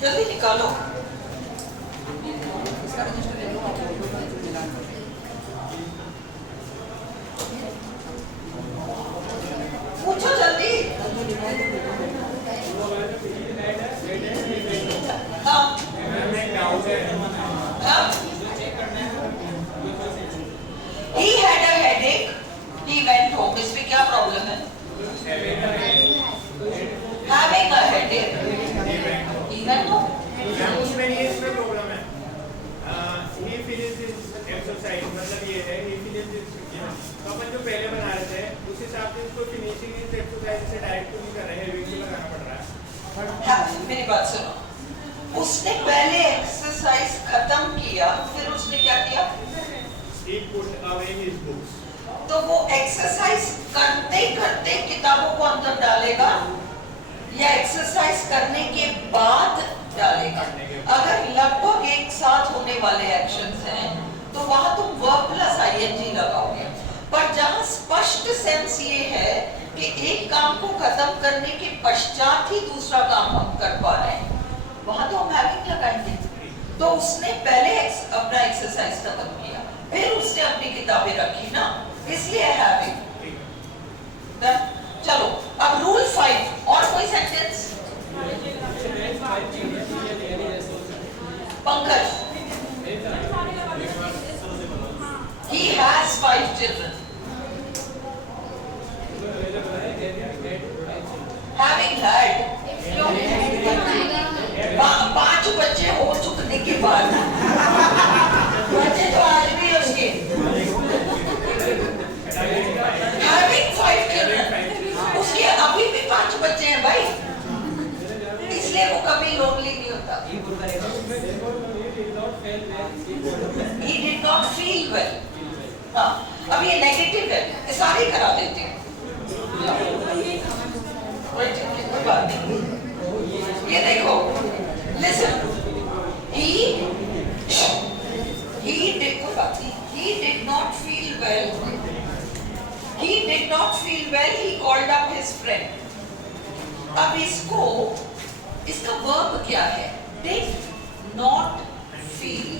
जल्दी निकालो। पूछो जल्दी। हाँ He had a headache. He went home. इसमें क्या प्रॉब्लम है? Having a headache. He went home. उसमें नहीं इसमें प्रॉब्लम है। He finished his exercise मतलब ये है he finished his तो अपन जो पहले बना रहे थे उस हिसाब से इसको finishing his exercise से डायरेक्ट तो नहीं कर रहे हैं heavy को लगाना पड़ रहा है। हाँ, मेरी बात सुनो। उसने पहले एक्सरसाइज खत्म किया, फिर उसने क्या किया? He put away his books. तो वो एक्सरसाइज करते करते किताबों को अंदर डालेगा या एक्सरसाइज करने के बाद डालेगा? अगर लगभग एक साथ होने वाले एक्शंस हैं तो वहां तुम वर्ब प्लस आईएनजी लगाओगे, पर जहां स्पष्ट सेंस ये है कि एक काम को खत्म करने के पश्चात ही दूसरा काम हम कर पा रहे हैं, वहां तो हम हैविंग लगाएंगे। तो उसने पहले अपना एक्सरसाइज खत्म किया, फिर उसने अपनी किताबें रखी ना, इसलिए हैविंग। चलो अब रूल 5 और कोई sentence? Pankaj, he has 5 children. Having had, 5 बच्चे हो चुकने के बाद, बच्चे तो आज भी उसके। Having 5 children, उसके अभी भी 5 बच्चे हैं भाई, इसलिए वो कभी लोनली नहीं होता। He did not feel well. हाँ, अब ये नेगेटिव है, सारे करा देते हैं। कोई बात नहीं। ये देखो, listen. He did not feel well. He did not feel well. He called up his friend. अब इसका वर्ब क्या है? Did not feel.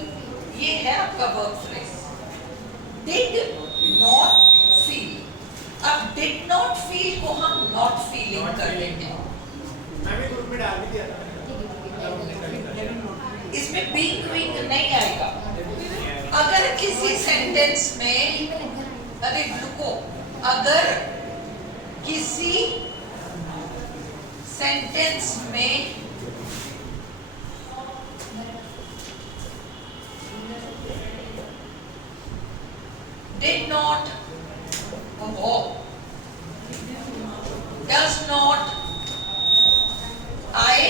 ये है आपका verb phrase. Did not feel. अब did not feel को हम not feeling कर लेंगे। मैं भी ग्रुप में डाल भी दिया था। इसमें being नहीं आएगा। अगर किसी सेंटेंस में, अरे रुको, अगर किसी सेंटेंस में did not, does not आए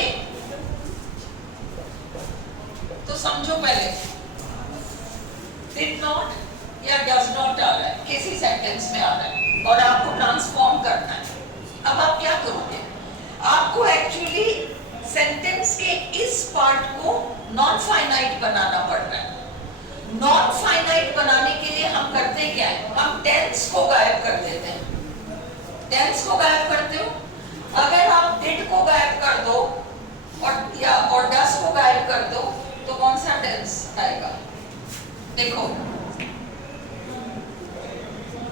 तो समझो पहले did not या does not आ रहा है, किसी सेंटेंस में आ रहा है और आपको ट्रांसफॉर्म करना है। अब आप क्या करोगे? आपको एक्चुअली सेंटेंस के इस पार्ट को नॉन फाइनाइट बनाना पड़ रहा है। नॉन फाइनाइट बनाने के लिए हम करते क्या है? हम टेंस को गायब कर देते हैं। टेंस को गायब करते हो, अगर आप डिड को गायब कर दो और डस को गायब कर दो तो कौन सा टेंस आएगा? देखो,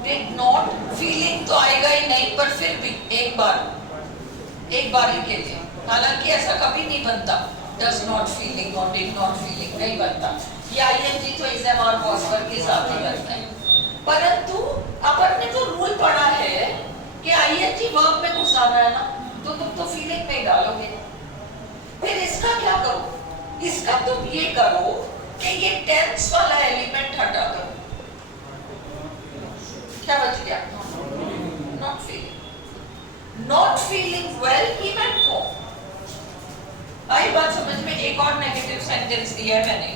डिड नॉट, फीलिंग तो आएगा ही नहीं, पर फिर भी एक बार ही के लिए, हालांकि ऐसा कभी नहीं बनता डस नॉट फीलिंग और डिड नॉट फीलिंग नहीं बनता, ये आईएनजी तो इज़म और वॉस्फर के साथ ही बनता है। परंतु अपन ने तो रूल पढ़ा है कि आईएनजी वर्ब में घुसाना है ना, तो तुम तो फीलिंग नहीं डालोगे। फिर इसका क्या करो? इसका तुम ये करो कि ये टेंस वाला एलिमेंट हटा दो। क्या बच गया? Not feeling. Not feeling well he went home. आई बात समझ में? एक और नेगेटिव सेंटेंस दिया है मैंने,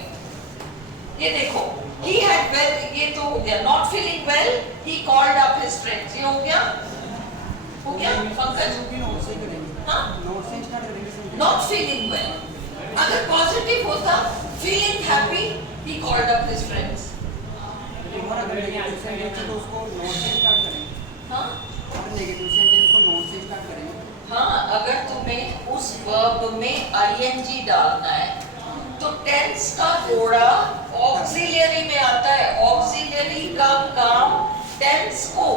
ये देखो, he had well, ये तो हो गया, not feeling well, he called up his friends, ये हो गया पंकज? हाँ? Not feeling well, अगर पॉजिटिव होता, feeling happy, he called up his friends. अगर नेगेटिव सेंटेंस तो उसको नोट से स्टार्ट करेंगे। हाँ? अगर नेगेटिव सेंटेंस को नोट से स्टार्ट करेंगे। हाँ, अगर तुम्हें उस वर्ब में आईएनजी डालना है तो टेंस का थोड़ा ऑक्सिलियरी में आता है। ऑक्सिलियरी का काम टेंस को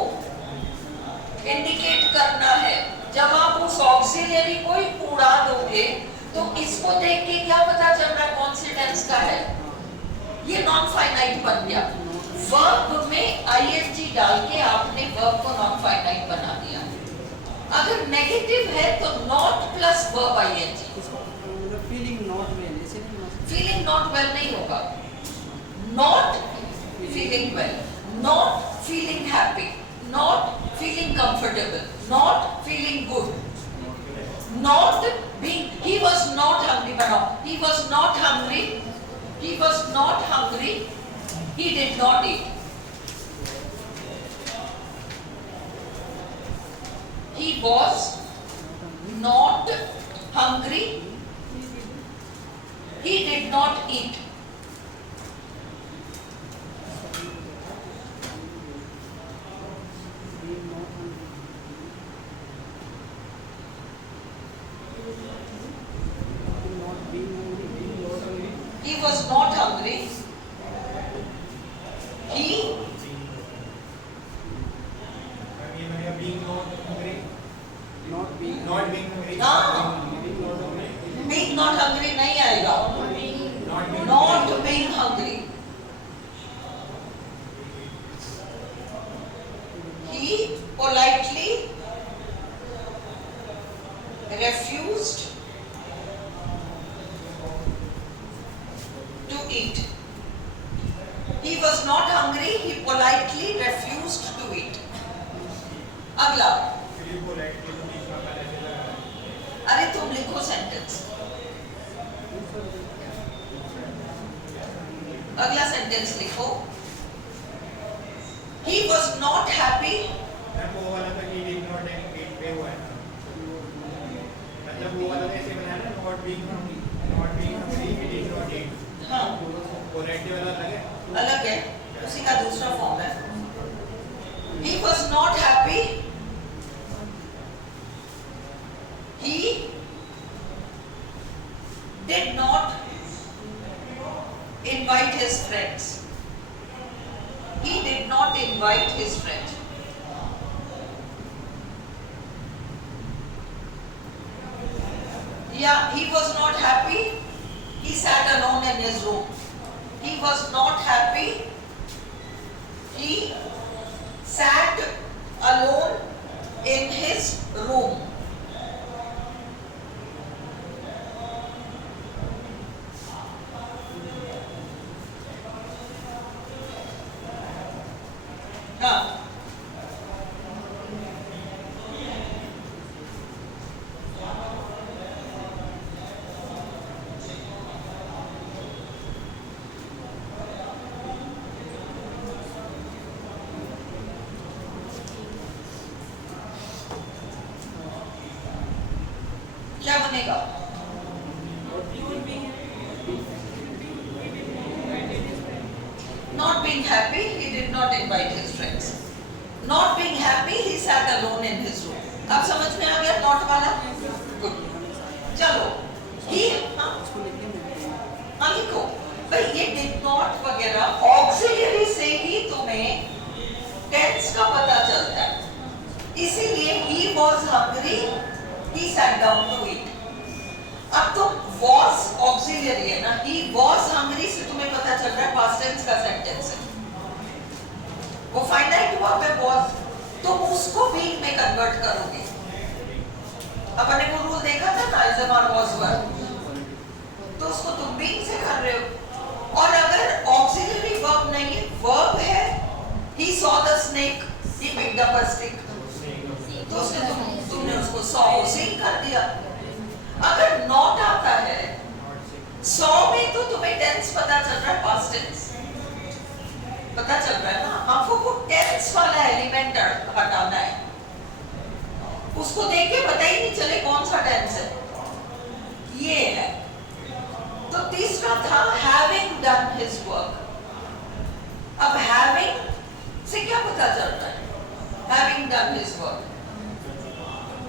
इंडिकेट करना है। जब आप उस ऑक्सिलियरी को ही उड़ा दोगे तो इसको देख के क्या पता चल रहा है कौन सी टेंस का है? ये नॉन फाइनाइट बन गया। वर्ब में आईएनजी डाल के आपने वर्ब को नॉन फाइनाइट बना दिया। अगर नेगेटिव है तो not plus verb ING. Feeling not well, ऐसे नहीं फीलिंग नॉट वेल नहीं होगा। Not feeling well, not feeling happy, not feeling comfortable, not feeling good, not being, he was not hungry, बनाओ, he was not hungry, he was not hungry, he did not eat, he was not hungry, he did not eat. He was not hungry. He being not hungry, not being not being hungry, हाँ। being not hungry, being not hungry नहीं आएगा। not being Not being hungry. He politely refused to eat. He was not hungry. He politely refused to eat. अगला, feel politely to बीच में ऐसे लगा रहा है। अरे तुम लिखो सेंटेंस। अगला सेंटेंस लिखो। He was not happy. Ma'am वो वाला तो he did not eat पे हुआ है ना। मतलब वो वाला तो ऐसे बनाया ना, not being hungry, he did not eat। हाँ, politely वाला अलग है। अलग है, उसी का दूसरा फॉर्म है। He was not happy. He did not invite his friends. He did not invite his friends. Yeah, he was not happy. He sat alone in his room. He was not happy. He sat alone in his room. हाँ, क्या बनेगा? Not being happy, he did not invite his friends. Not being happy, he sat alone in his room. अब समझ में आ गया not वाला? Good. चलो, he हाँ उसको लिखने में हाँ लिखो। भाई ये did not वगैरह ऑक्सिलियरी से ही तुम्हें टेंस का पता चलता है। इसीलिए he was hungry, he sat down to eat. अब तो was ऑक्सिलियरी है ना, he was hungry से तुम्हें पता चल रहा है past tense का सेंटेंस है। वो फाइनाइट वर्ब है was, तुम उसको being में कन्वर्ट करोगे। अपने को रूल देखा था ना, is और was वर्ब, तो उसको तुम being से कर रहे हो। और अगर ऑक्सिलियरी वर्ब नहीं है, वर्ब है, he saw the snake, he picked up a stick, तो उसने तुमने उसको saw सीन कर दिया। अगर नॉट आता है, सौ में तो तुम्हें टेंस पता चल रहा है, पास्ट टेंस पता चल रहा है ना। आपको वो टेंस वाला एलिमेंट हटाना है, उसको देख के पता ही नहीं चले कौन सा टेंस है। ये है। तो तीसरा था having done his work. अब having से क्या पता चल रहा है? Having done his work.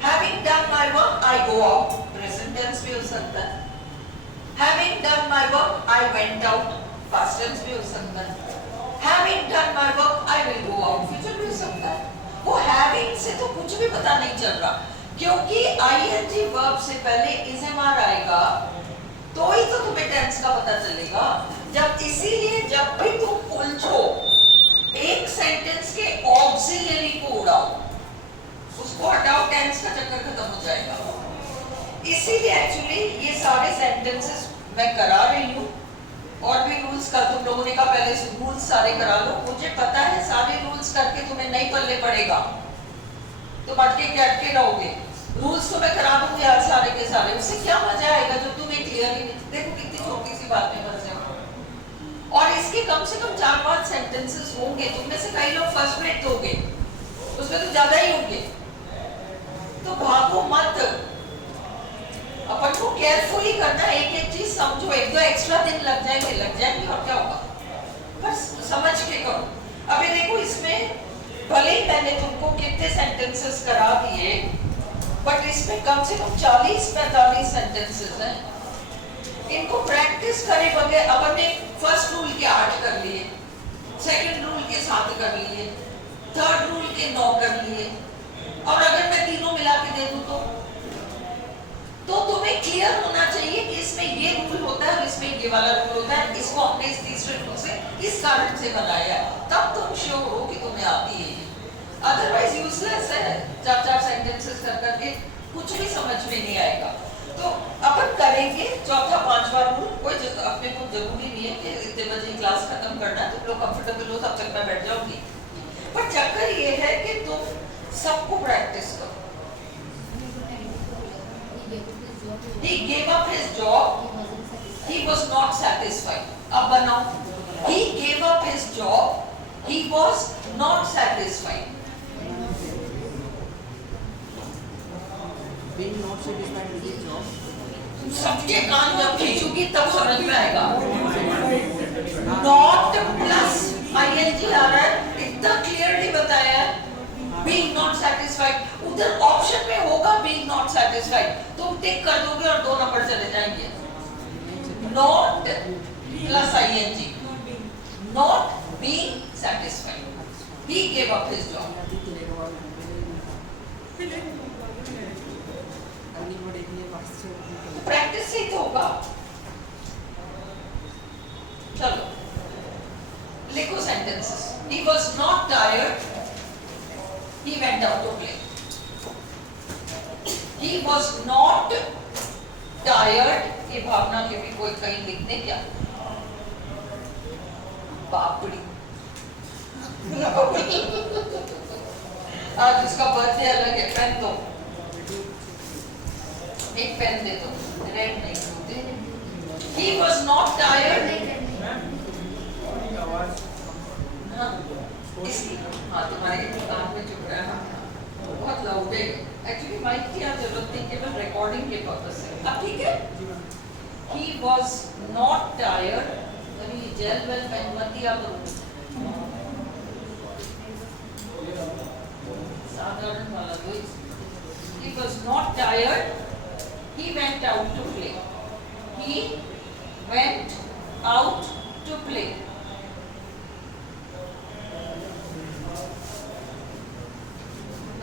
Having done my work, I go out. Present tense my work, I went out. Past tense भी हो सकता है. Having done my work, I will go out. Future भी हो सकता है. वो having से तो कुछ भी पता नहीं चल रहा, क्योंकि ing verb से पहले is MR आएगा, तो ही तो तुम्हें टेंस का पता चलेगा. जब इसीलिए जब भी तुम उलझो, एक सेंटेंस के ऑक्सिलरी को उड़ाओ, उसको हटाओ, टेंस का चक्कर खत्म हो जाएगा. इसीलिए एक्चुअली ये सारे सेंटेंसेस मैं करा रही हूँ. और भी रूल्स का तुम लोगों ने कहा पहले से रूल्स सारे करा लो. मुझे पता है सारे रूल्स करके तुम्हें नहीं पल्ले पड़ेगा, तो अटके के अटके रहोगे. रूल्स तो मैं करा दूंगी आज सारे के सारे. उससे क्या मजा आएगा जब तुम्हें क्लियर ही नहीं. देखो कितनी छोटी सी बात में फंसे हो. और इसके कम से कम 4-5 सेंटेंसेस होंगे. तुम में से कई लोग फर्स्ट ग्रेड दोगे, उसमें तो ज्यादा ही होंगे. तो भागो मत, अपन को केयरफुली करना. एक एक चीज समझो. 1-2 एक्स्ट्रा दिन लग जाएंगे और क्या होगा, बस समझ के करो. अभी देखो इसमें भले ही मैंने तुमको कितने सेंटेंसेस करा दिए, बट इसमें कम से कम 40-45 सेंटेंसेस हैं. इनको प्रैक्टिस करे बगैर अपन ने फर्स्ट रूल के 8 कर लिए, सेकंड रूल के 7 कर लिए, थर्ड रूल के 9 कर लिए, और अगर मैं तीनों मिला के दे दूं तो तुम्हें क्लियर होना चाहिए कि इसमें ये रूल होता है और इसमें ये वाला रूल होता है. इसको हमने इस तीसरे रूल से इस कारण से बनाया, तब तुम श्योर हो कि तुम्हें आती है. अदरवाइज यूजलेस है 4-4 सेंटेंसेस कर करके कुछ भी समझ में नहीं आएगा. तो अपन करेंगे चौथा 5वां रूल. कोई अपने को जरूरी नहीं है कि इतने बजे क्लास खत्म करना है. तुम लोग कंफर्टेबल हो तब तक मैं बैठ जाऊंगी, पर चक्कर ये है कि तुम सबको प्रैक्टिस करो. He gave up his job. He was not satisfied. अब बनाओ. He gave up his job. He was not satisfied. Being not satisfied with his job. सबके कान जब खींचूगी तब समझ में आएगा. Not plus ing आ रहा है, इतना क्लियरली बताया है. Being not satisfied. उधर ऑप्शन में होगा being not satisfied. तुम टिक कर दोगे और 2 नंबर चले जाएंगे. Not plus ing. Not being satisfied. He gave up his job. Practice से तो होगा. चलो लिखो sentences. He was not tired. He went out to play. He was not tired. ये भावना के भी कोई कहीं लिखने क्या? बापड़ी. आज उसका बर्थडे अलग है. पेन दो, एक पेन दे दो. रेड नहीं होते. He was not tired. हाँ इसकी हाँ तुम्हारे कान में चुभ रहा है. बहुत लाउड है. एक्चुअली माइक की आप जरूरत नहीं, केवल रिकॉर्डिंग के पर्पस से. अब ठीक है. He was not tired. अभी जेल वेल पेन मत दिया करो. साधारण वाला दो. He was not tired. He went out to play. He went out to play.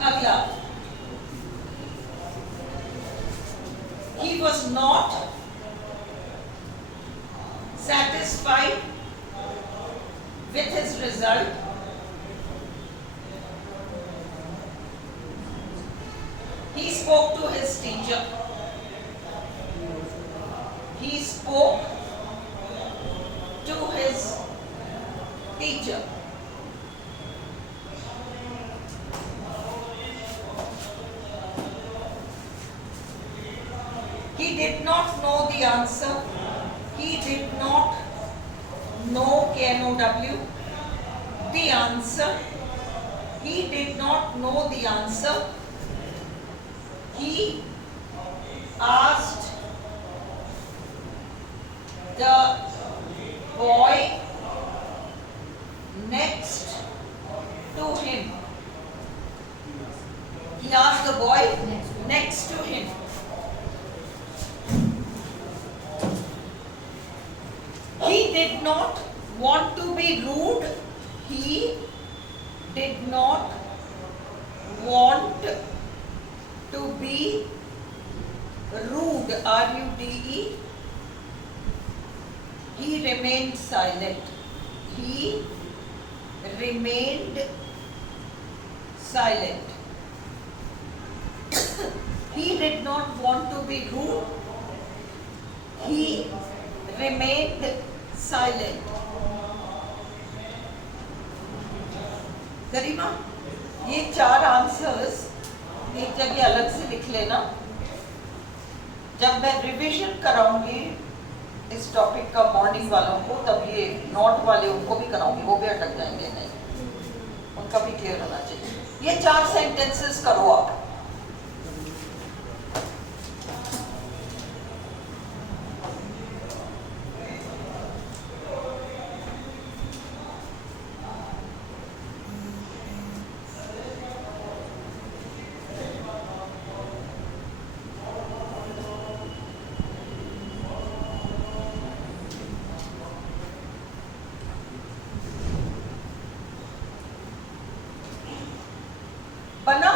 अगला. He was not satisfied with his result. He spoke to his teacher. He spoke to his teacher. He did not know the answer. He did not know KNOW the answer. He did not know the answer. He asked the boy next to him. He asked the boy next to him. did not want to be rude. He did not want to be rude. R-U-D-E. He remained silent. He remained silent. He did not want to be rude. He remained silent. गरिमा, ये 4 answers एक जगह अलग से लिख लेना. जब मैं revision कराऊंगी इस टॉपिक का मॉर्निंग वालों को, तब ये नोट वाले उनको भी कराऊंगी, वो भी अटक जाएंगे नहीं, उनका भी क्लियर होना चाहिए. ये 4 सेंटेंसेस करो आप. बना.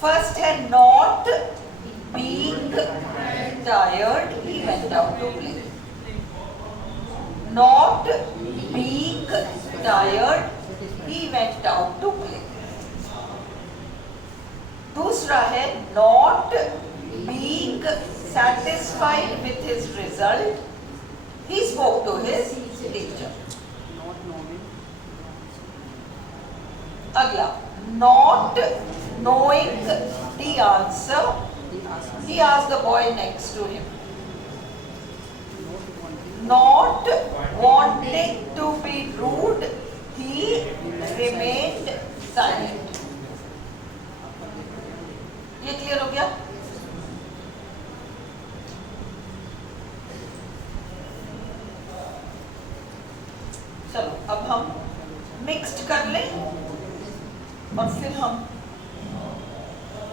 फर्स्ट है not being tired, he went out to play. Not being tired, he went out to play. दूसरा है not being satisfied with his result, he spoke to his teacher. अगला not knowing the answer, he asked the boy next to him. Not wanting to be rude, he remained silent. ये clear हो गया? चलो अब हम mixed कर लें और फिर हम,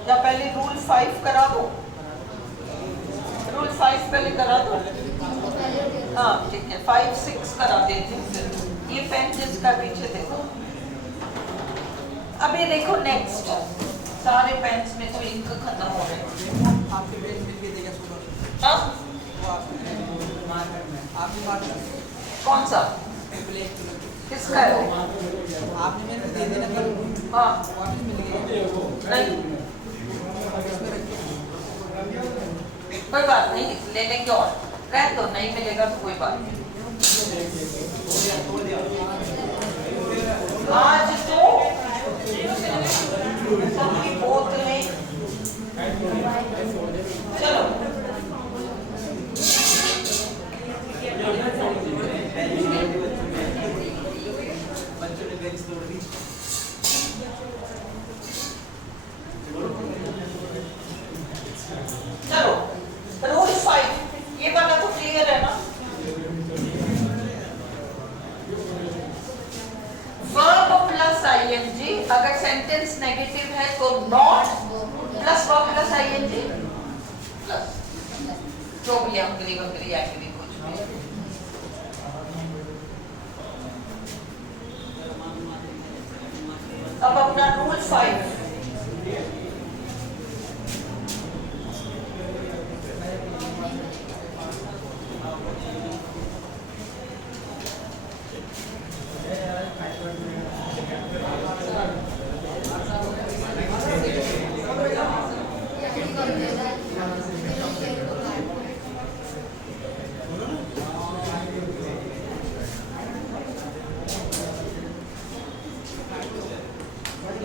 या पहले रूल 5 करा दो. रूल 5 पहले करा दो. हाँ ठीक है, 5, 6 करा देती हूँ. फिर ये पेन जिसका पीछे देखो. अब ये देखो नेक्स्ट, सारे पेन्स में तो इंक खत्म हो रहे हैं. आपके पेज मिल के देगा सुबह. हाँ वो आपके मार्कर में आपने मार्कर कौन सा? ब्लैक कलर किसका है वो? आपने मेरे को दे देना कल. हाँ वापस मिल गया. नहीं, इसमें रखिए. कोई बात नहीं, ले लेंगे और रह तो नहीं मिलेगा तो कोई बात नहीं. आज तो सबकी बोतलें. चलो बच्चों ने बेंच तोड़ दी. चलो रूल 5, ये वाला तो क्लियर है ना? वर्ब प्लस आईएनजी, अगर सेंटेंस नेगेटिव है तो not plus verb plus ING plus जो भी हंगरी वंगरी एग्री कुछ भी. अब अपना रूल 5.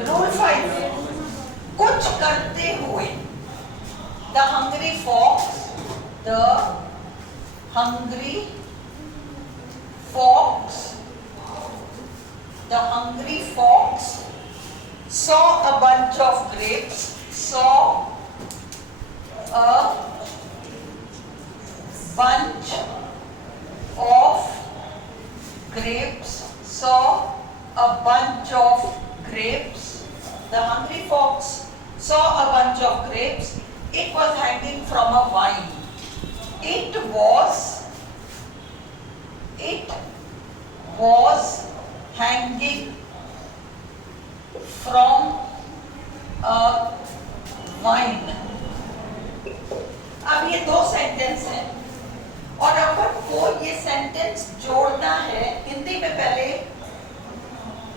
रूल 5, कुछ करते हुए. The hungry fox, the hungry fox, the hungry fox saw a bunch of grapes, saw a bunch of grapes, saw a bunch of grapes. The hungry fox saw a bunch of grapes. It was hanging from a vine. It was was hanging from a vine. अब ये दो sentence हैं और अपन को ये sentence जोड़ना है। हिंदी में पहले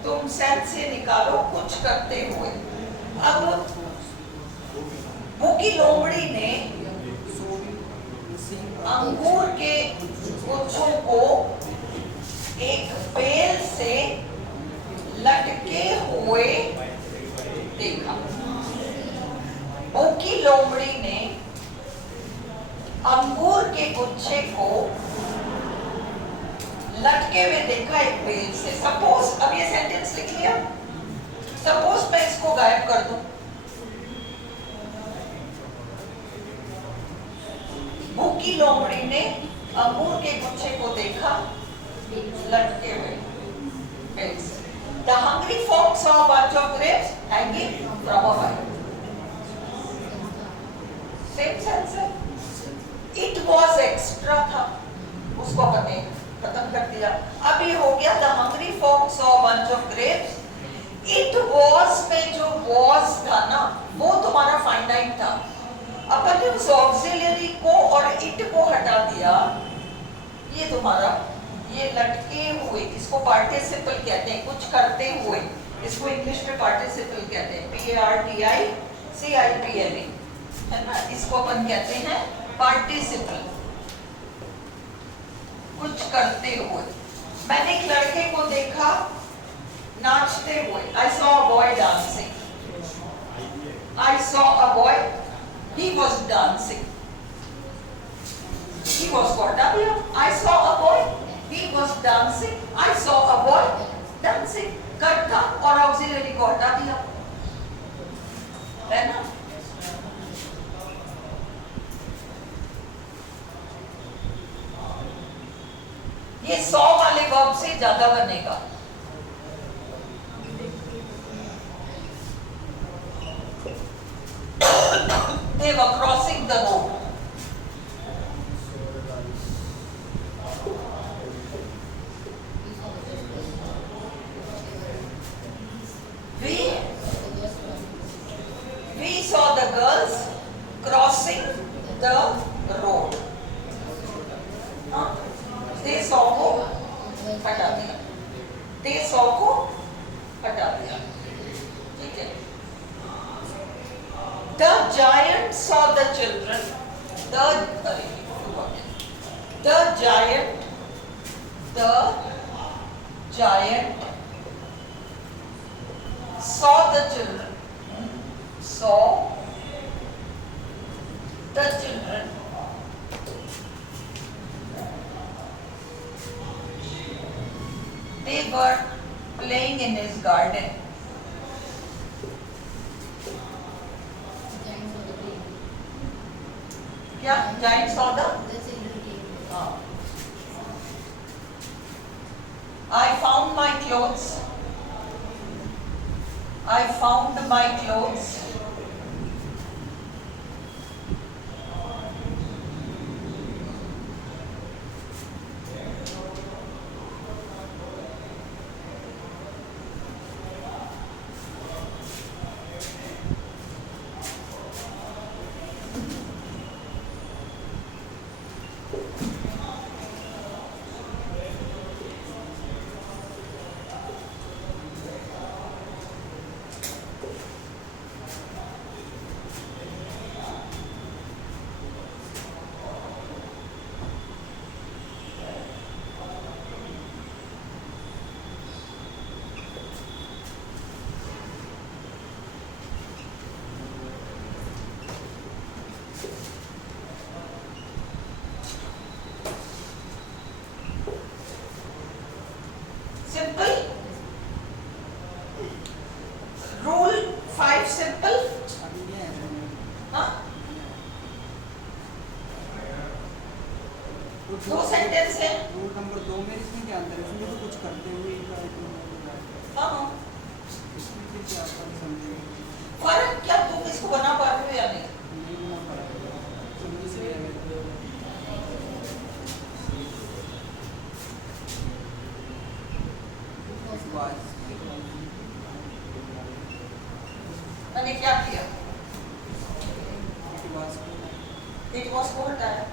तुम सेंस से निकालो कुछ करते हुए। अब भूखी लोमड़ी ने अंगूर के गुच्छों को एक बेल से लटके हुए देखा। भूखी लोमड़ी ने अंगूर के गुच्छे को लटके हुए देखा एक बेल से। सपोज, अब ये सेंटेंस लिख लिया, सपोज मैं इसको गायब कर दूं। भूखी लोमड़ी ने अंगूर के गुच्छे को देखा लटके हुए बेल से। The hungry fox saw a bunch of grapes hanging from a vine. Same sense है। It was extra था, उसको अपन ने खत्म कर दिया। अब ये हो गया the hungry fox saw a bunch of grapes. It was में जो was था ना, वो तुम्हारा finite था। अपन ने उस auxiliary को और it को हटा दिया। ये तुम्हारा ये लटके हुए, इसको पार्टिसिपल कहते हैं, कुछ करते हुए। इसको इंग्लिश में पार्टिसिपल कहते हैं, PARTICIPLE, है ना। इसको अपन कहते हैं पार्टिसिपल, कुछ करते हुए। मैंने एक लड़के को देखा नाचते हुए। I saw a boy dancing. I saw a boy, he was dancing. He was called W. I saw a boy, he was dancing. I saw a boy dancing. करता और auxiliary को हटा दिया, है ना। ये 100 वाले वर्ब से ज्यादा बनेगा। They were crossing the road. We saw the girls crossing the road. They saw को हटा दिया, they saw को हटा दिया, ठीक है। The giant saw the children. The giant saw the children. Saw the children. They were playing in his garden. क्या giant saw the? I found my clothes. I found my clothes. Simple. Rule 5 simple. हाँ? दो sentence है। Rule number 2 में इसमें क्या अंतर है? इसमें तो कुछ करते हुए हाँ, इसमें फिर क्या समझे? फर्क क्या, तुम इसको बना पा रहे हो या नहीं? नहीं बना पा रहा है। समझ से इट वॉज को हटाया,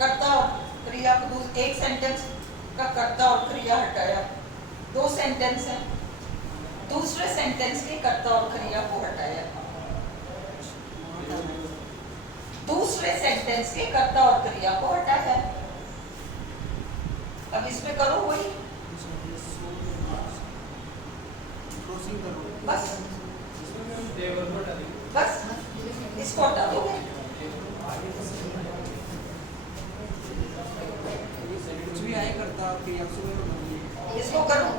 कर्ता और क्रिया को एक सेंटेंस का कर्ता और क्रिया हटाया, दो सेंटेंस है, दूसरे सेंटेंस के कर्ता और क्रिया को हटाया, दूसरे सेंटेंस के कर्ता और क्रिया को हटाया। अब इसमें करो वही, बस बस इसको हटा दोगे। कुछ भी आए करता क्रिया से इसको करो,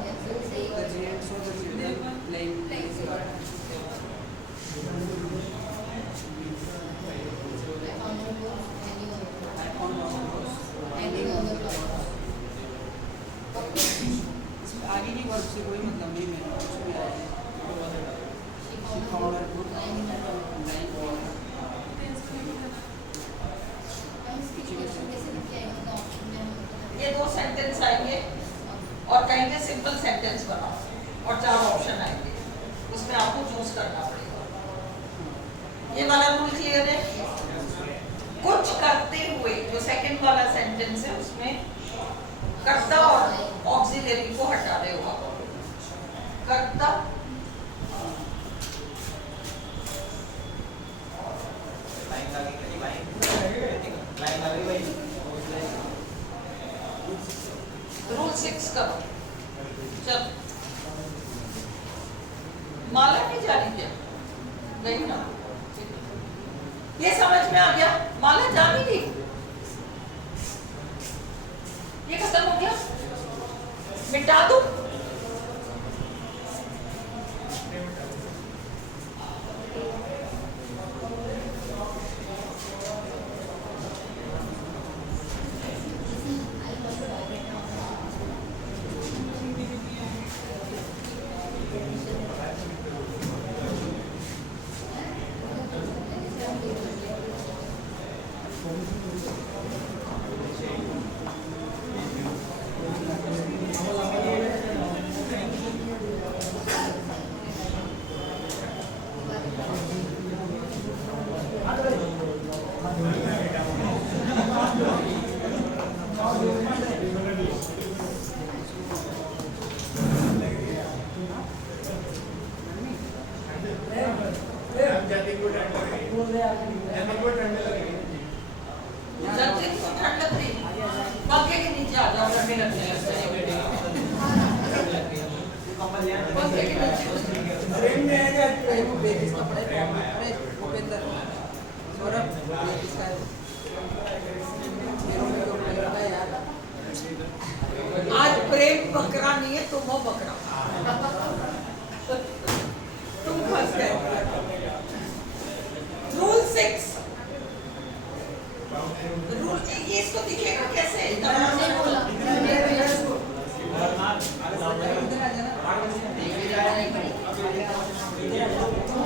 आगे की वर्ग से कोई मतलब नहीं मेरा, कुछ भी आए ये दो सेंटेंस आएंगे और कहेंगे सिंपल सेंटेंस बनाओ और 4 ऑप्शन आएंगे, उसमें आपको चूज करना पड़ेगा। ये वाला रूल क्लियर है? कुछ करते हुए जो सेकंड वाला सेंटेंस है उसमें कर्ता और ऑक्सिलरी को हटा रहे हो आप, कर्ता रूल 6 करो। चल माला नहीं जानी क्या? नहीं ना, ये समझ में आ गया, माला जा भी नहीं, ये खत्म हो गया, मिटा दो। आज प्रेम बकरा नहीं है, तुम हो बकरा, तुम फंस गए। रूल 6, रूल ये इसको दिखेगा कैसे?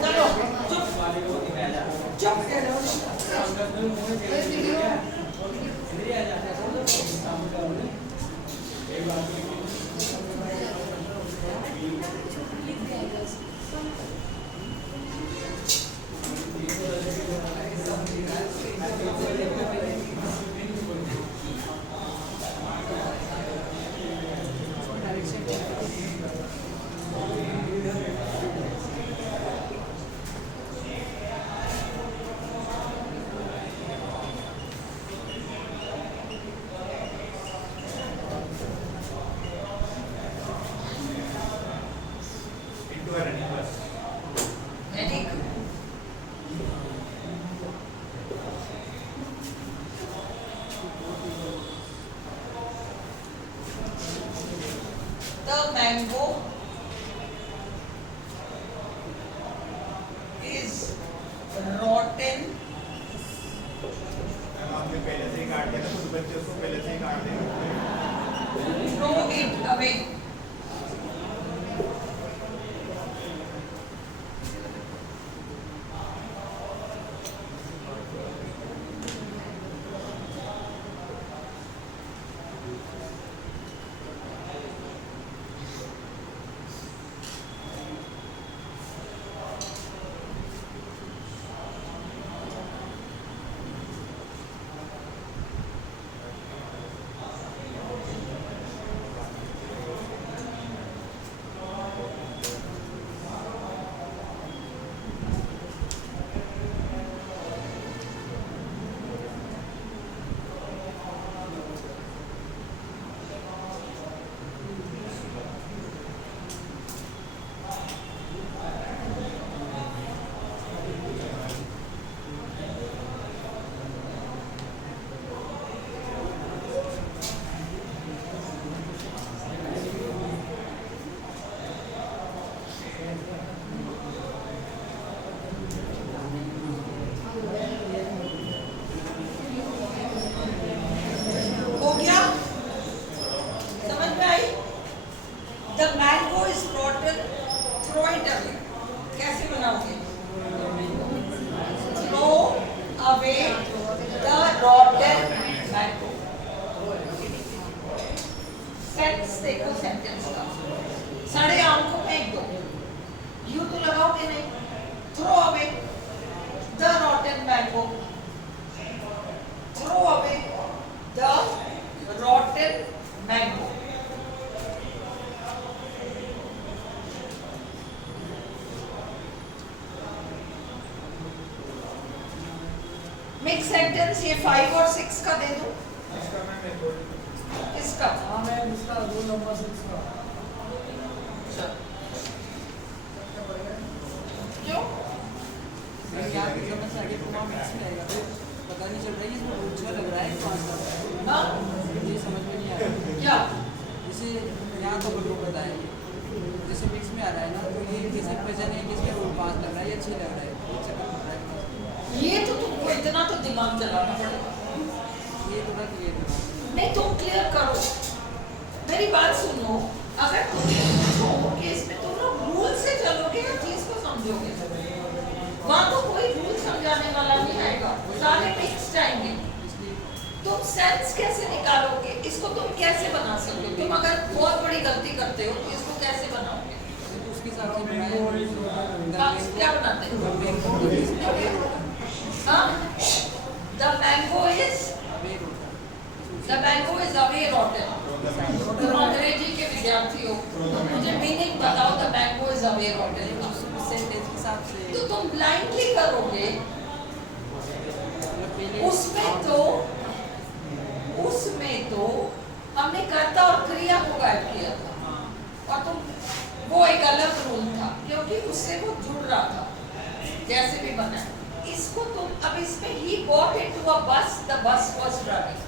चलो चुप The mango is rotten. आपने पहले से ही काट दिया ना, कुछ बच्चे उसको पहले से ही काट देंगे। Throw it away. The rotten mango. Sense देखो सेंटेंस का। सड़े आम को फेंक दो। यूं तो लगाओगे नहीं। Throw away the rotten mango. Throw away the rotten mango. Mix sentence ये 5 और 6 का दे दो। इसका मैं बोल इसका हाँ मैं इसका 2 नंबर 6 का क्यों? मेरी याद की समझ से आगे तो वहाँ मिक्स में आएगा फिर पता नहीं चल रहा है इसमें अच्छा लग रहा है पाँच का हाँ ये समझ में नहीं आ रहा क्या जैसे यहाँ तो लोग बताए जैसे मिक्स में आ रहा है ना तो ये किसी वजह नहीं किसके वो पाँच लग रहा है ये अच्छी लग रहा है चक्कर लग रहा है ये तो तुमको इतना तो दिमाग चलाना पड़ेगा। ये थोड़ा क्लियर है नहीं तुम क्लियर करो। मेरी बात सुनो। अगर तुम पूछो कि इसमें तुम लोग रूल से चलोगे या चीज को समझोगे, वहाँ तो कोई रूल समझाने वाला नहीं आएगा, सारे मिक्स्ड आएंगे। इसलिए तुम सेंस कैसे निकालोगे? इसको तुम कैसे बना सकते हो? तुम अगर बहुत बड़ी गलती करते हो तो इसको कैसे बनाओगे? उसके हिसाब से बनाया क्या बनाते हो? हाँ? The mango is away rotten. तुम अंग्रेजी के विद्यार्थी हो, मुझे मीनिंग बताओ the mango is away rotten का। सेंटेंस के हिसाब से तो तुम ब्लाइंडली करोगे, उसमें तो हमने कर्ता और क्रिया को गायब किया था और तुम वो एक अलग रूल था क्योंकि उससे वो जुड़ रहा था जैसे भी बना है। इसको तुम अब इसमें he got into a bus, the bus was running.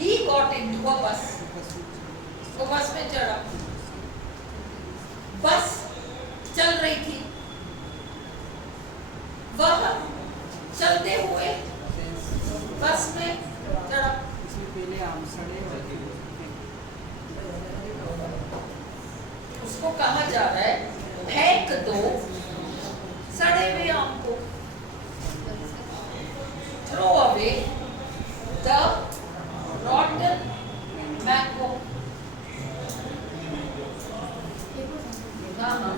He got into a bus. वो बस में चढ़ा, बस चल रही थी, वह चलते हुए बस में चढ़ा। इसमें पहले आम सड़े उसको कहा जा रहा है फेंक दो सड़े हुए आम को। Throw away the rotten mango. हाँ हाँ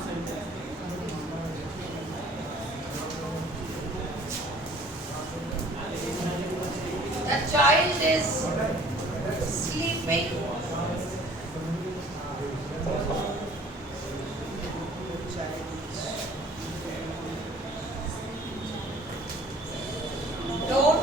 The child is sleeping. Don't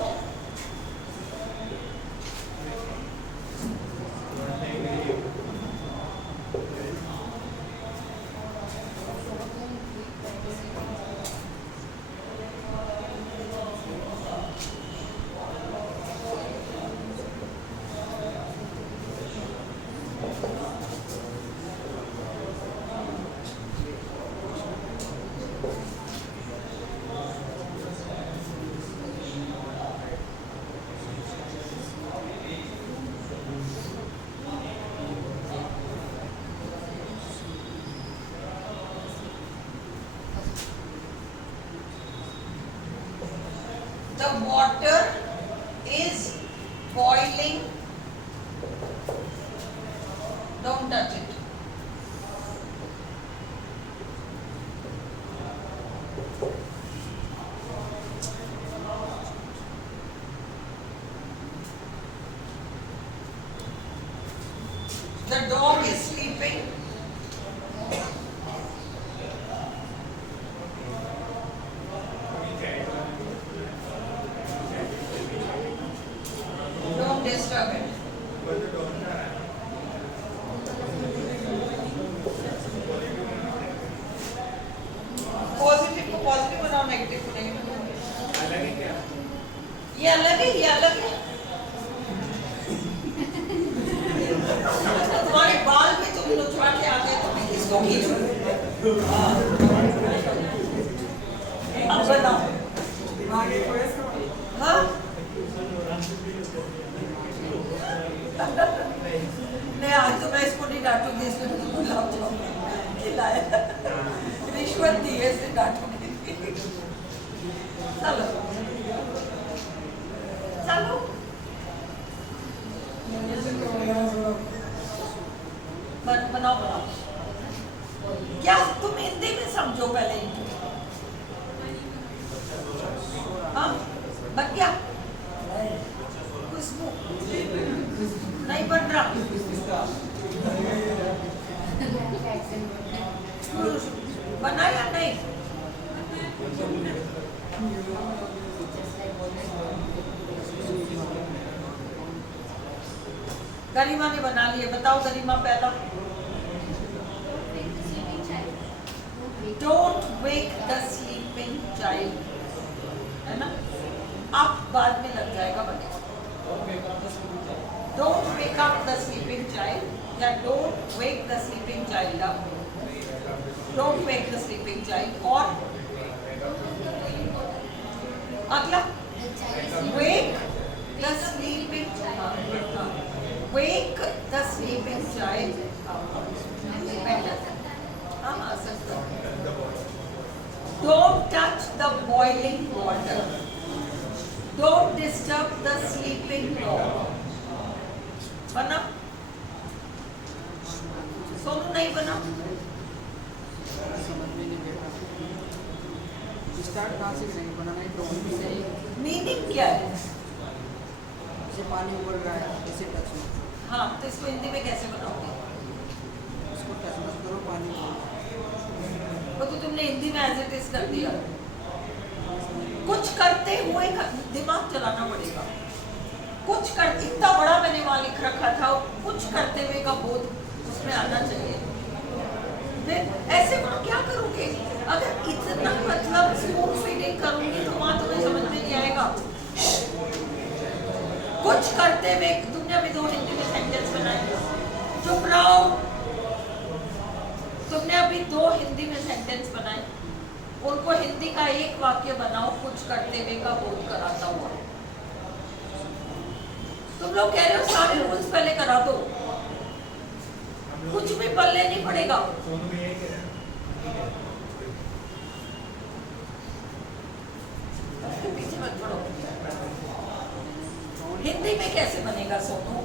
the water is boiling. Don't touch it. The dog is sleeping. Don't disturb it. Positive को पॉजिटिव बनाओ, नेगेटिव को नेगेटिव बनाओ। अलग है क्या? ये अलग है, ये अलग है। तुम्हारे बाल में तुम लुचवा के आते हो तो मैं किसको खींचूं? अब बताओ। हाँ? नहीं आज तो मैं इसको नहीं डांटूंगी, इसलिए मुझे गुलाब जामुन खिलाया। रिश्वत दी है इसलिए डांटूंगी। चलो चलो बनाओ बनाओ। क्या तुम हिंदी में समझो पहले इनको। हाँ बन गया खुशबू नहीं बन रहा। बना या नहीं? गरिमा ने बना लिए। बताओ गरिमा पहला। Don't wake the sleeping child, है ना? अब बाद में लग जाएगा बनेगा। Don't wake up the sleeping child या don't wake the sleeping child up. Don't wake the sleeping child और अगला wake the sleeping wake the sleeping child. Don't touch the boiling water. Don't disturb the sleeping dog. बना? सोनू नहीं बना? समझ में नहीं बैठा। स्टार्ट कहाँ से नहीं बनाना है, ड्रॉइंग से ही। मीनिंग क्या है? जैसे पानी उबल रहा है ऐसे टच मत करो। हाँ तो इसको हिंदी में कैसे बनाओगे? उसको टच मत करो, पानी उबल। वो तो तुमने हिंदी में एज इट इज कर दिया। कुछ करते हुए दिमाग चलाना पड़ेगा। कुछ कर इतना बड़ा मैंने वहां लिख रखा था, कुछ करते हुए का बोध उसमें आना चाहिए। ऐसे वहां क्या करोगे? अगर इतना मतलब स्पून फीडिंग करूंगी तो वहां तुम्हें समझ में नहीं आएगा। कुछ करते हुए तुमने अभी 2 हिंदी में सेंटेंस बनाए। चुप रहो। तुमने अभी 2 हिंदी में सेंटेंस बनाए, उनको हिंदी का एक वाक्य बनाओ कुछ करते हुए का बोध कराता हुआ। तुम लोग कह रहे हो सारे रूल्स पहले करा दो, कुछ भी पल्ले नहीं पड़ेगा। पीछे मत पड़ो। हिंदी में कैसे बनेगा सोनू?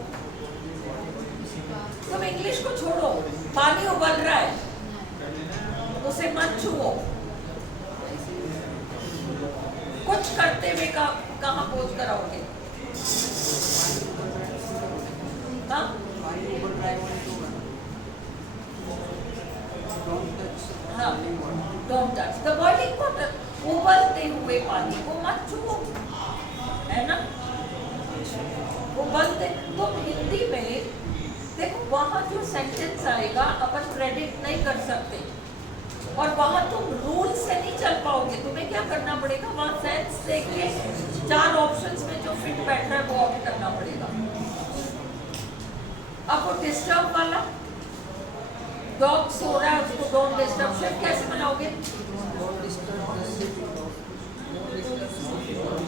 तुम इंग्लिश को छोड़ो। पानी उबल रहा है, उसे मत छुओ। कुछ करते हुए का कहाँ बोझ कराओगे? हाँ? पानी उबल रहा है वहीं तो बना। Don't touch हाँ, don't touch the boiling water. उबलते हुए पानी को मत छुओ, है ना? उबलते तो हिंदी में देखो, वहाँ जो सेंटेंस आएगा अपन क्रेडिट नहीं कर सकते और वहाँ तुम रूल से नहीं चल पाओगे। तुम्हें क्या करना पड़ेगा? वहाँ सेंस देख के 4 ऑप्शंस में जो फिट बैठ रहा है वो ऑप्ट करना पड़ेगा। अब वो डिस्टर्ब वाला, डॉग सो रहा है उसको डोंट डिस्टर्ब शिफ्ट कैसे बनाओगे?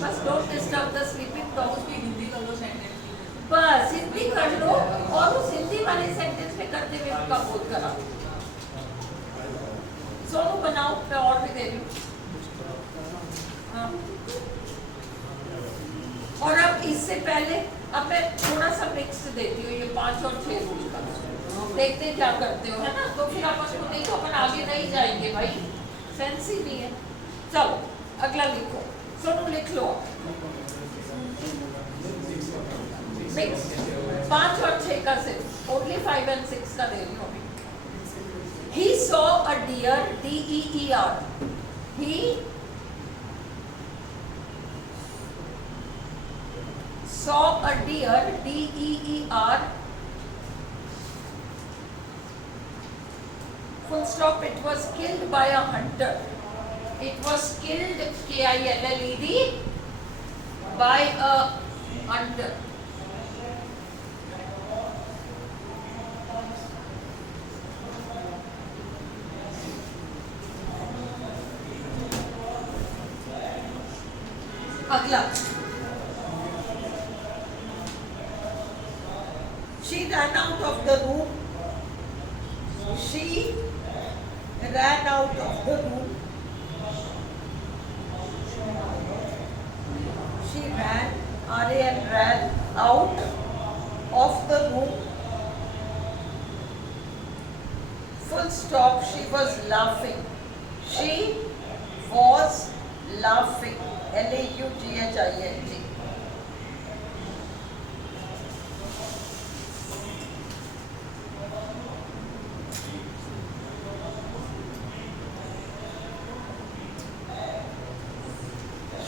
बस don't disturb the sleeping dog की हिंदी कर लो सेंटेंस। बस हिंदी कर लो और उस हिंदी वाले सेंटेंस में करते हुए उसका बोध करा। सोनू बनाओ, मैं और भी दे रही हूँ। हाँ। और अब इससे पहले अब मैं थोड़ा सा मिक्स देती हूँ, ये 5 और 6 रूल का। देखते हैं क्या करते हो, है ना? तो फिर अपन को देखो, अपन आगे नहीं जाएंगे भाई, फैंसी भी है। चलो अगला लिखो, सोनू लिख लो। मिक्स 5 और 6 का सिर्फ, ओनली 5 and 6 का दे रही हूँ अभी। He saw a deer, D-E-E-R. He saw a deer, D-E-E-R. Full stop. It was killed by a hunter. It was killed, K-I-L-L-E-D, by a hunter. अगला, she ran out of the room. She ran out of the room. She ran Aryan ran out of the room. Full stop. She was laughing. She was laughing. Laughing.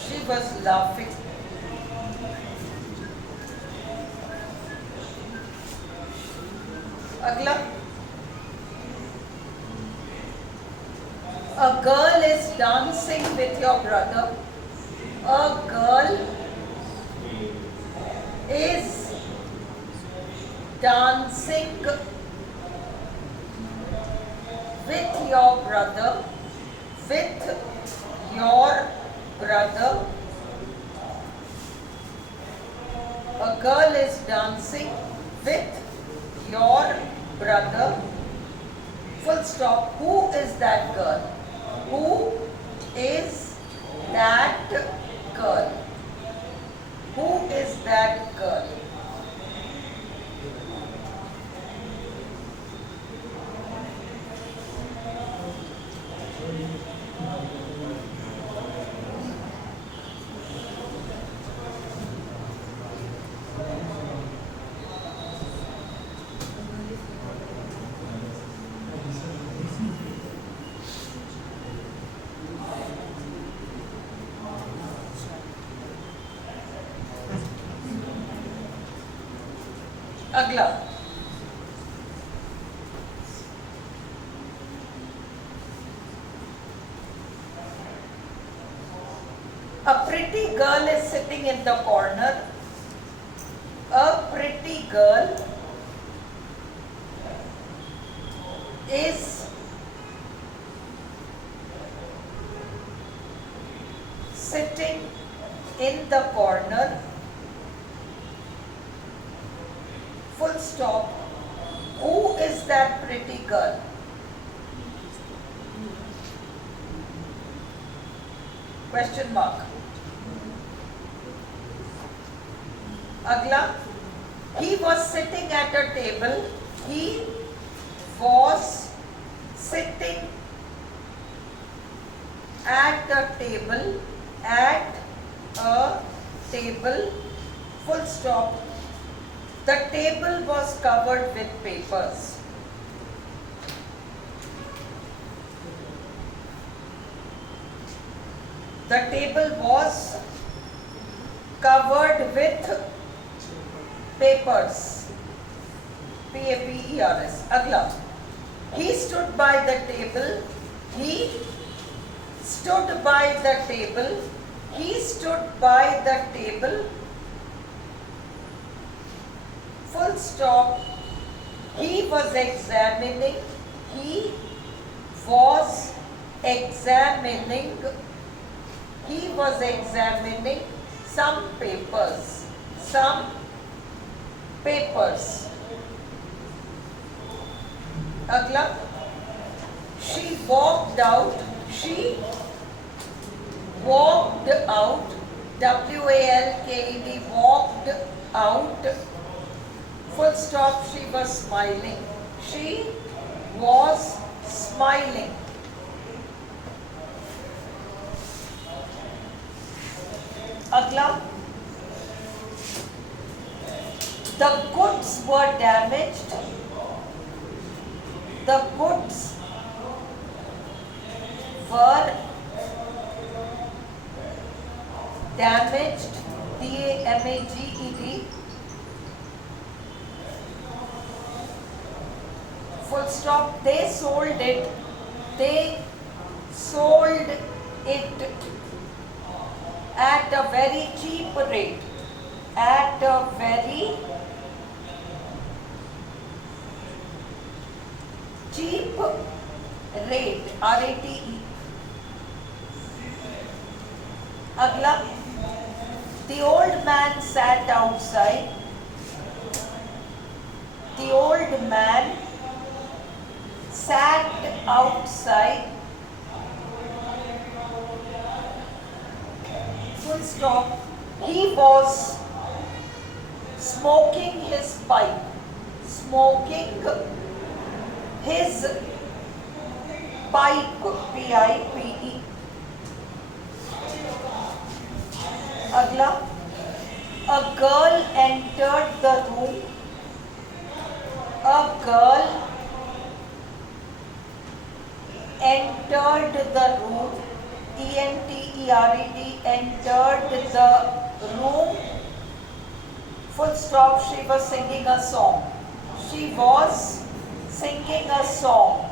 She was laughing. अगला, a girl is dancing with your brother. A girl is dancing with your brother. With your brother. A girl is dancing with your brother. Full stop. Who is that girl? Who is that girl? Who is that girl? अगला, a pretty girl is sitting in the corner. A pretty girl is sitting in the corner. Full stop. Who is that pretty girl? Question mark. Agla. He was sitting at a table. He was sitting at a table. At a table. Full stop. The table was covered with papers. The table was covered with papers. Papers. Agla. He stood by the table. He stood by the table. He stood by the table. Full stop. He was examining. He was examining. He was examining some papers. Some papers. Agla. She walked out. She walked out. W-A-L-K-E-D. Walked out. Full stop. She was smiling. She was smiling. Agla. The goods were damaged. The goods were damaged. D-A-M-A-G-E-D. Full stop. They sold it. They sold it at a very cheap rate. At a very cheap rate. R-A-T-E. Agla. The old man sat outside. The old man sat outside. Full stop. He was smoking his pipe, smoking his pipe, P-I-P-E. अगला, a girl entered the room, a girl entered the room, E-N-T-E-R-E-D, entered the room, full stop, she was singing a song. She was singing a song.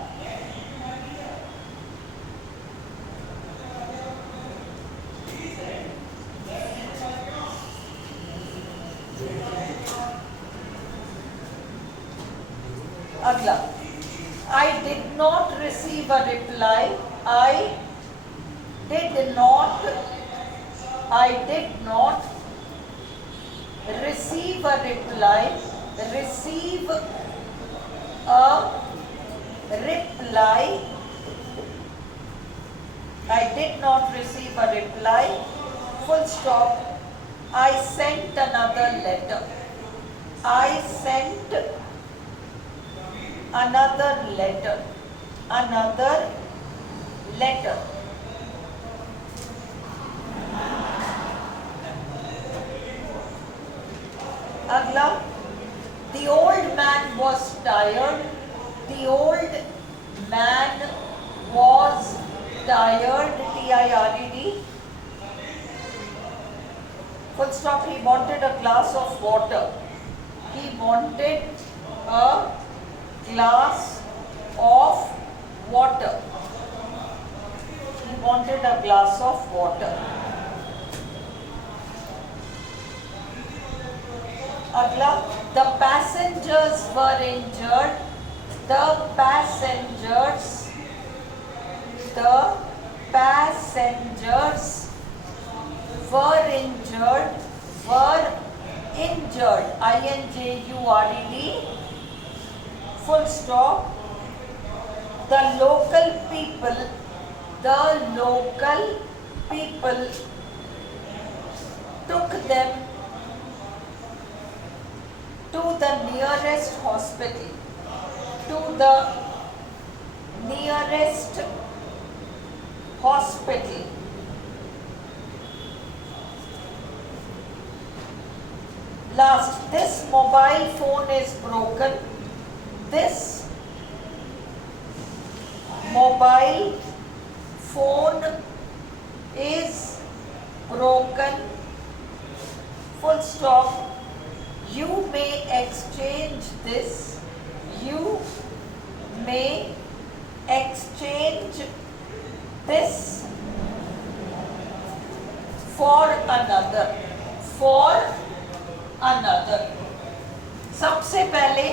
अगला, I did not receive a reply. I did not receive a reply. Receive a reply. I did not receive a reply. Full stop. I sent another letter. I sent another letter. Another letter. अगला, the old man was tired. The old man was tired. T-I-R-E-D. Full stop. He wanted a glass of water. He wanted a glass of water. He wanted a glass of water. अगला, the passengers were injured. The passengers were injured. Were injured. I-N-J-U-R-E-D. Full stop. The local people took them to the nearest hospital. To the nearest hospital. Last, this mobile phone is broken. This mobile phone is broken. Full stop. You may exchange this. You may exchange this for another. For another. सबसे पहले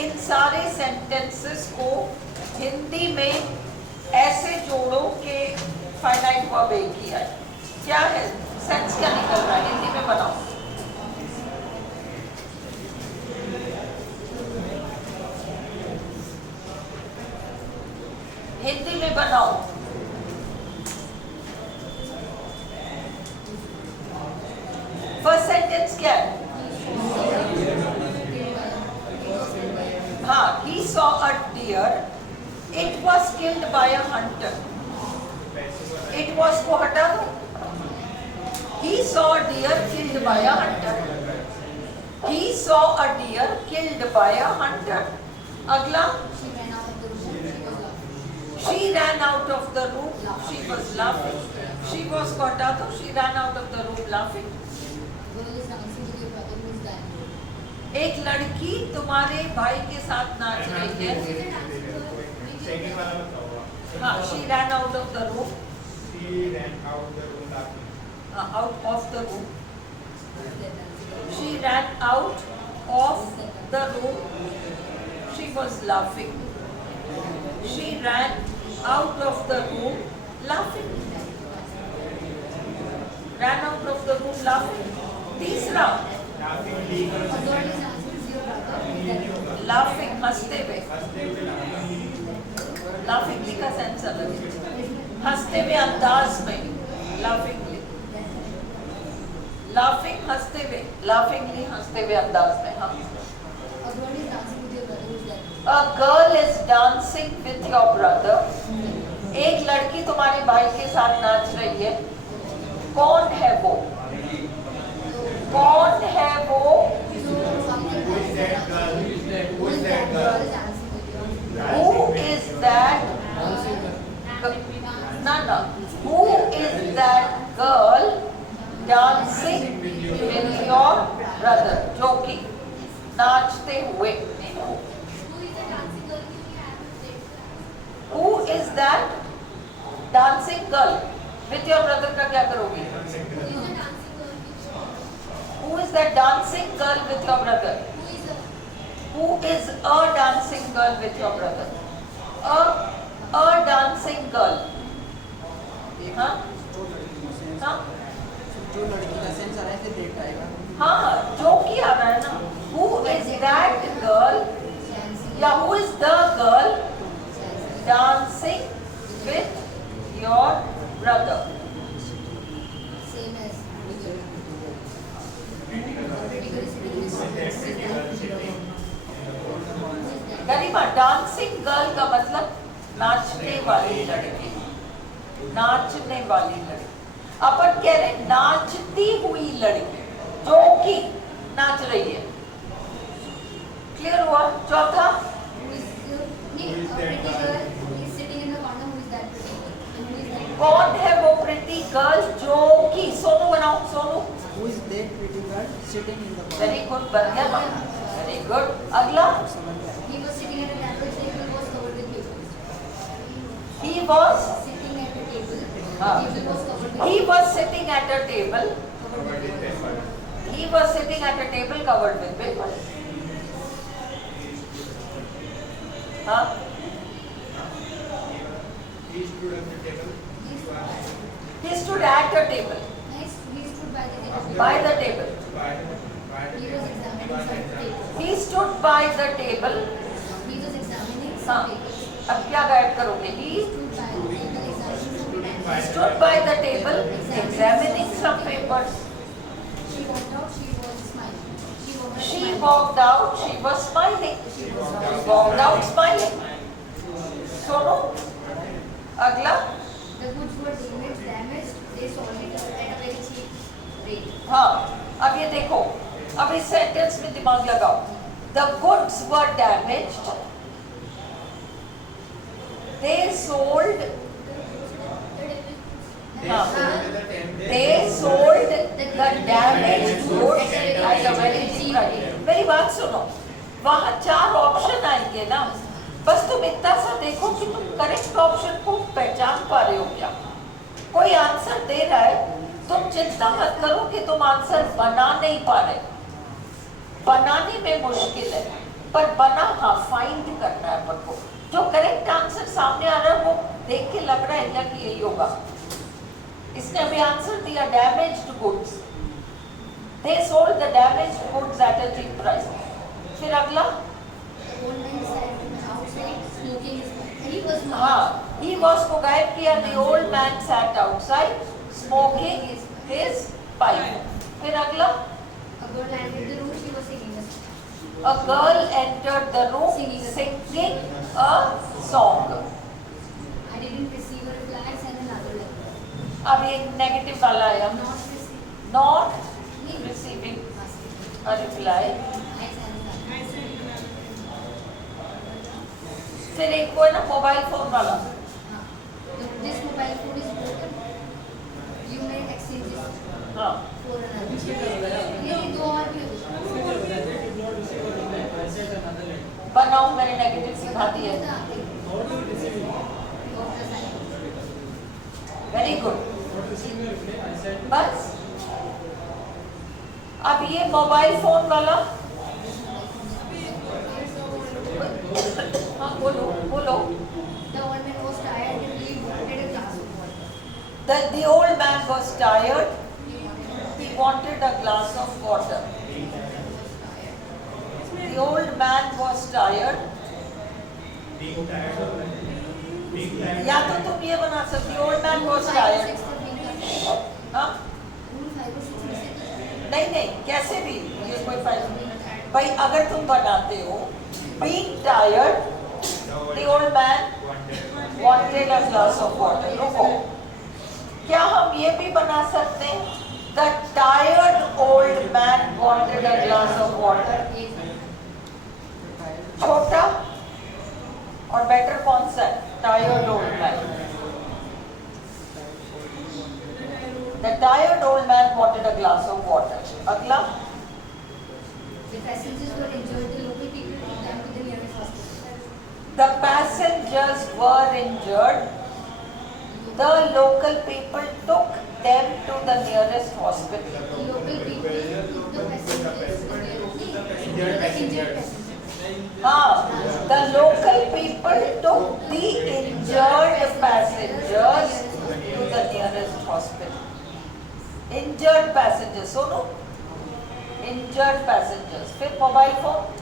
इन सारे sentences को हिंदी में ऐसे जोड़ो कि finite verb एक ही है. क्या है, सेंस क्या निकल रहा है, हिंदी में बनाओ. हिंदी में बनाओ. फर्स्ट सेंटेंस क्या है? हाँ, he saw a deer. It was killed by a hunter. It was को हटा दो. He saw a deer killed by a hunter. He saw a deer killed by a hunter. अगला, she ran out of the room. She was laughing. She was को हटा दो. She ran out of the room laughing. एक लड़की तुम्हारे भाई के साथ नाच रही है. हाँ, she ran out of the room. She ran out the room laughing. Out of the room. She ran out of the room. She was laughing. She ran out of the room laughing. Ran out of the room laughing. तीसरा, laughing हंसते हुए. laughing का sense अलग है. हंसते हुए अंदाज में laughingly. लाफिंग हंसते हुए, लाफिंगली हंसते हुए अंदाज में। हाँ, A girl is dancing with your brother. एक लड़की तुम्हारे भाई के साथ नाच रही है। कौन है वो? कौन है वो? Who is that girl? Who is that girl? Who is that? No. Who is that girl dancing with your brother? जो कि नाचते हुए। Who is that dancing girl with your brother का क्या करोगे? Who is that dancing girl with your brother? Who is a dancing girl with your brother? A dancing girl. हाँ? हाँ? जो लड़की का सेंस आ रहा है फिर डेट आएगा। हाँ, जो कि आ रहा है ना। Who is that girl? या who is the girl dancing with your brother? Garima, dancing girl का मतलब नाचने वाली लड़की, नाचने वाली लड़की। अपन कह रहे नाचती हुई लड़की जो कि नाच रही है। क्लियर हुआ? चौथा, कौन है वो प्रिटी गर्ल जो कि, सोनू बनाओ, Sonu. Who is that pretty girl sitting in the corner? Very good, बन गया ना, वेरी गुड। अगला, समझ गया। he was sitting at a table. हाँ, he was sitting at a table. He was sitting at a table covered with paper. हाँ, He stood at the table. he stood at a table, by the table. He stood by the table. हाँ, अब क्या guide करोगे? He stood by the table examining some papers. She walked out, she was smiling. Walked out smiling. सुनो, अगला। हाँ, अब ये देखो, अब इस सेंटेंस में दिमाग लगाओ। The goods were damaged. They sold. हाँ, they sold the damaged goods at a very cheap price. मेरी बात सुनो, वहाँ 4 ऑप्शन आएंगे ना, बस तुम इतना सा देखो कि तुम करेक्ट ऑप्शन को पहचान पा रहे हो क्या। कोई आंसर दे रहा है, तुम चिंता मत करो कि तुम आंसर बना नहीं पा रहे। बनाने में मुश्किल है, पर बना हाँ फाइंड करना है अपन को। जो करेक्ट आंसर सामने आ रहा है वो देख के लग रहा है क्या कि यही होगा। इसने अभी आंसर दिया damaged goods. They sold the damaged goods at a cheap price. फिर अगला, हाँ, he was को गायब किया। The old man sat outside smoking his pipe. फिर अगला, a girl entered the room singing a song. अब ये नेगेटिव वाला आया, not receiving a reply. फिर एक को है ना मोबाइल फोन वाला, This mobile phone is broken. You may exchange it हाँ, for another. ये दो और भी बनाओ, मैंने नेगेटिव सिखा दी है। वेरी गुड, बस। अब ये मोबाइल फोन वाला, हाँ बोलो बोलो। The old man was tired and he wanted a glass of water. The old man was tired. He wanted a glass of water. The old man was tired. Being tired. Being tired. या तो तुम ये बना सकती हो, old man was tired. हाँ, नहीं नहीं, कैसे भी ये कोई फायदा नहीं। भाई अगर तुम बनाते हो being tired, the old man wanted a glass of water. रुको, क्या हम ये भी बना सकते हैं? The tired old man wanted a glass of water. छोटा और बेटर कौन सा है? Tired old man. The tired old man wanted a glass of water. अगला, The passengers were injured. The local people took them to the nearest hospital. the passengers were injured. The local people took them to the nearest hospital. The local people took the passengers to the injured passengers. हाँ, the local people took the injured passengers to the nearest hospital. Injured passengers, सुनो, injured passengers. फिर mobile phone